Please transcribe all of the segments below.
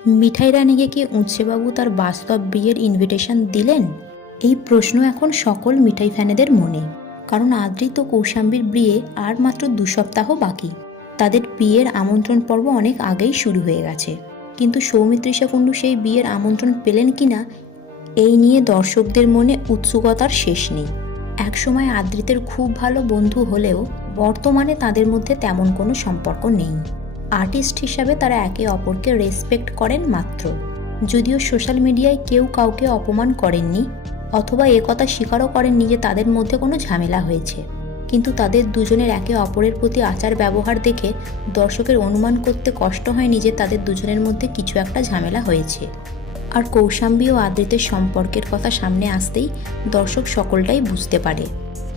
মিঠাই রানীকে কি উৎসেবাবু তার বাস্তব বিয়ের ইনভিটেশন দিলেন? এই প্রশ্ন এখন সকল মিঠাই ফ্যানেদের মনে। কারণ আদ্রিত ও কৌশাম্বীর বিয়ে আর মাত্র 2 সপ্তাহ বাকি। তাদের বিয়ের আমন্ত্রণ পর্ব অনেক আগেই শুরু হয়ে গেছে। কিন্তু সৌমিত্রিষা কুণ্ডু সেই বিয়ের আমন্ত্রণ পেলেন কিনা এই নিয়ে দর্শকদের মনে উৎসুকতার শেষ নেই। একসময় আদ্রিতের খুব ভালো বন্ধু হলেও বর্তমানে তাদের মধ্যে তেমন কোনো সম্পর্ক নেই। আর্টিস্ট হিসাবে তারা একে অপরকে রেসপেক্ট করেন মাত্র। যদিও সোশ্যাল মিডিয়ায় কেউ কাউকে অপমান করেননি অথবা একথা স্বীকারও করেননি যে তাদের মধ্যে কোনো ঝামেলা হয়েছে, কিন্তু তাদের দুজনের একে অপরের প্রতি আচার ব্যবহার দেখে দর্শকের অনুমান করতে কষ্ট হয়নি যে তাদের দুজনের মধ্যে কিছু একটা ঝামেলা হয়েছে। আর কৌশাম্বী ও আদ্রিতের সম্পর্কের কথা সামনে আসতেই দর্শক সকলটাই বুঝতে পারে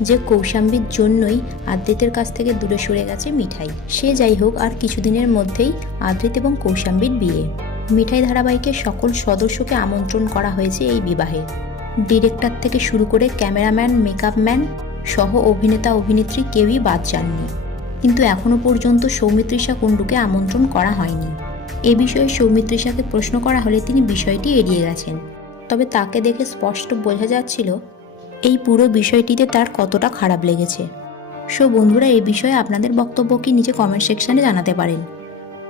যে কৌশাম্বীর জন্যই আদ্রিতের কাছ থেকে দূরে সরে গেছে মিঠাই। সে যাই হোক, আর কিছুদিনের মধ্যেই আদ্রিত এবং কৌশাম্বীর বিয়ে। মিঠাই ধারাবাহিকের সকল সদস্যকে আমন্ত্রণ করা হয়েছে এই বিবাহে। ডিরেক্টর থেকে শুরু করে ক্যামেরাম্যান, মেকআপম্যান সহ অভিনেতা অভিনেত্রী কেউই বাদ যাননি। কিন্তু এখনও পর্যন্ত সৌমিত্রিষা কুণ্ডুকে আমন্ত্রণ করা হয়নি। এ বিষয়ে সৌমিত্রিষাকে প্রশ্ন করা হলে তিনি বিষয়টি এড়িয়ে গেছেন। তবে তাকে দেখে স্পষ্ট বোঝা যাচ্ছিল এই পুরো বিষয়টিতে তার কতটা খারাপ লেগেছে। বন্ধুরা, এই বিষয়ে আপনাদের বক্তব্য কি নিচে কমেন্ট সেকশনে জানাতে পারেন।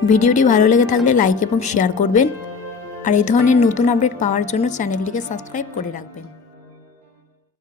ভিডিওটি ভালো লেগে থাকলে লাইক এবং শেয়ার করবেন। আর এই ধরনের নতুন আপডেট পাওয়ার জন্য চ্যানেলটিকে সাবস্ক্রাইব করে রাখবেন।